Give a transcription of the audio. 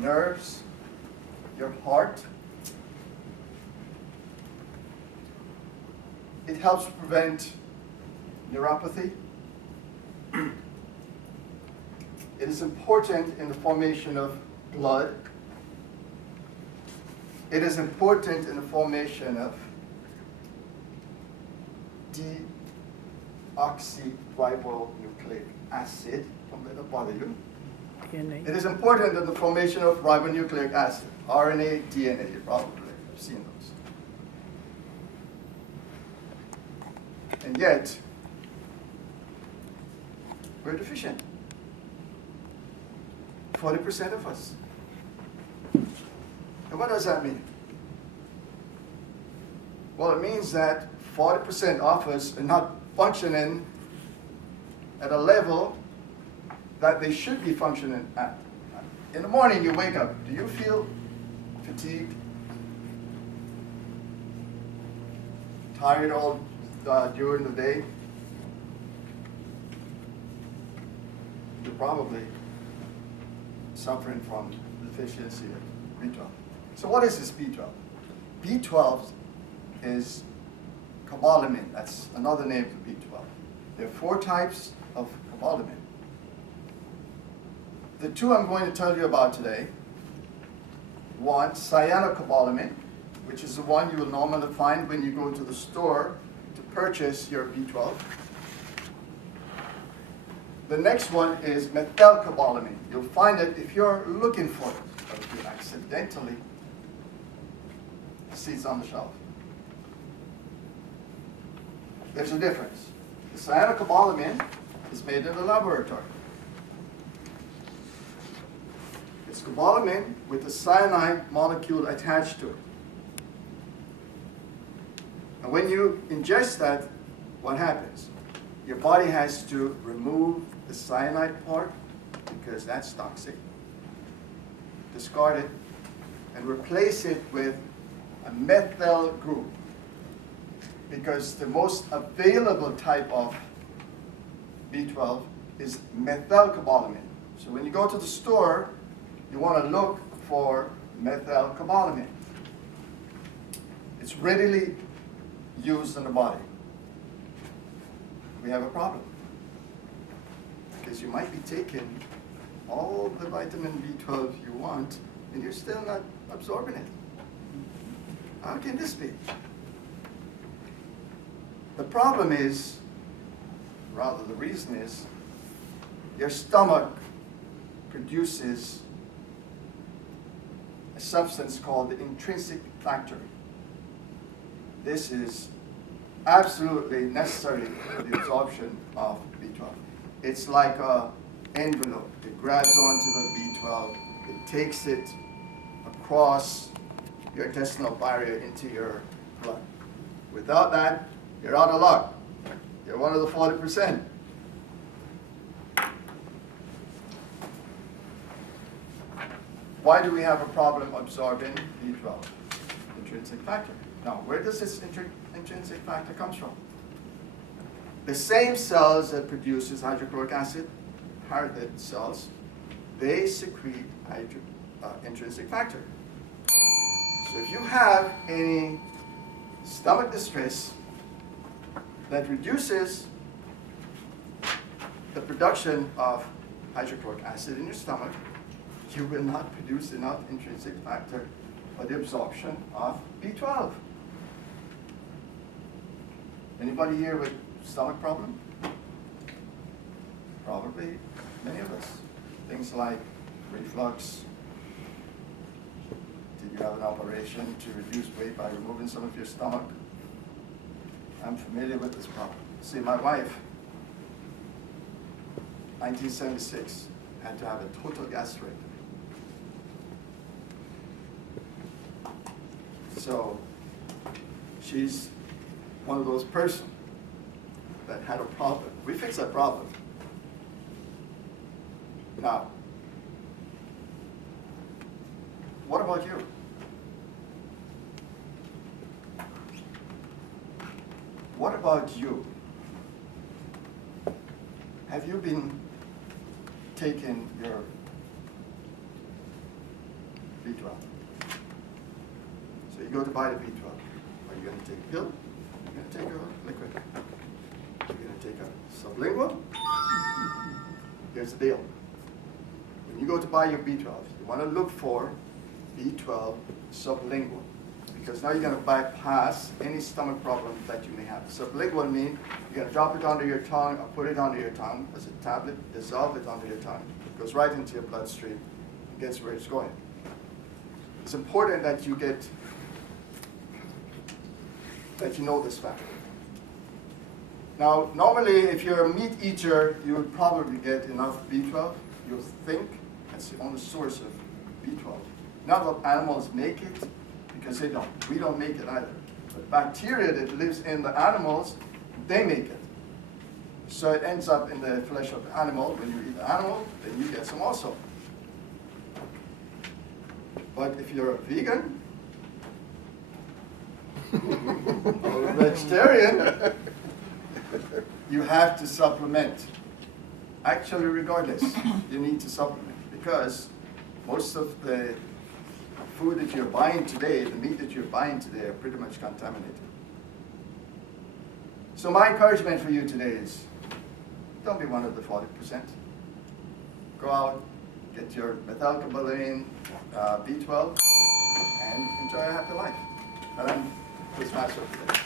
nerves, your heart. It helps prevent neuropathy. It is important in the formation of blood. It is important in the formation of deoxyribonucleic acid. Don't let it bother you. DNA. It is important in the formation of ribonucleic acid, RNA, DNA. You probably have seen those. And yet, we're deficient. 40% of us. And what does that mean? Well, it means that 40% of us are not functioning at a level that they should be functioning at. In the morning, you wake up. Do you feel fatigued? Tired all during the day? You're probably suffering from deficiency of B12. So what is this B12? B12 is cobalamin. That's another name for B12. There are 4 types of cobalamin. The 2 I'm going to tell you about today, one, cyanocobalamin, which is the one you will normally find when you go to the store to purchase your B12. The next one is methylcobalamin. You'll find it if you're looking for it, or if you accidentally see it on the shelf. There's a difference. The cyanocobalamin is made in the laboratory. It's cobalamin with a cyanide molecule attached to it. And when you ingest that, what happens? Your body has to remove the cyanide part because that's toxic, discard it, and replace it with a methyl group, because the most available type of B12 is methylcobalamin. So when you go to the store, you want to look for methylcobalamin. It's readily used in the body. We have a problem, because you might be taking all the vitamin B12 you want, and you're still not absorbing it. How can this be? The problem is, rather the reason is, your stomach produces a substance called the intrinsic factor. This is absolutely necessary for the absorption of B12. It's like an envelope. It grabs onto the B12. It takes it across your intestinal barrier into your blood. Without that, you're out of luck. You're one of the 40%. Why do we have a problem absorbing B12? Intrinsic factor. Now, where does this intrinsic factor come from? The same cells that produces hydrochloric acid, parotid cells, they secrete intrinsic factor. So if you have any stomach distress that reduces the production of hydrochloric acid in your stomach, you will not produce enough intrinsic factor for the absorption of B12. Anybody here with stomach problem? Probably many of us. Things like reflux. Did you have an operation to reduce weight by removing some of your stomach? I'm familiar with this problem. See, my wife, 1976, had to have a total gastrectomy. So she's one of those persons that had a problem. We fixed that problem. Now, what about you? What about you? Have you been taking your B12. So you go to buy the B12. Are you going to take a pill? Are you going to take a liquid? Are you going to take a sublingual? Here's the deal. When you go to buy your B12, you want to look for B12 sublingual, because now you're going to bypass any stomach problem that you may have. Sublingual means you're going to drop it under your tongue or put it under your tongue as a tablet, dissolve it under your tongue. It goes right into your bloodstream and gets where it's going. It's important that you know this fact. Now, normally, if you're a meat eater, you would probably get enough B12. You'll think that's the only source of B12. Not that animals make it, because they don't. We don't make it either. But bacteria that lives in the animals, they make it. So it ends up in the flesh of the animal. When you eat the animal, then you get some also. But if you're a vegan or a vegetarian, you have to supplement. Actually, regardless, you need to supplement, because most of the food that you're buying today, the meat that you're buying today, are pretty much contaminated. So my encouragement for you today is, don't be one of the 40%. Go out, get your methylcobalamin B12, and enjoy a happy life. And I'm Chris Masser today.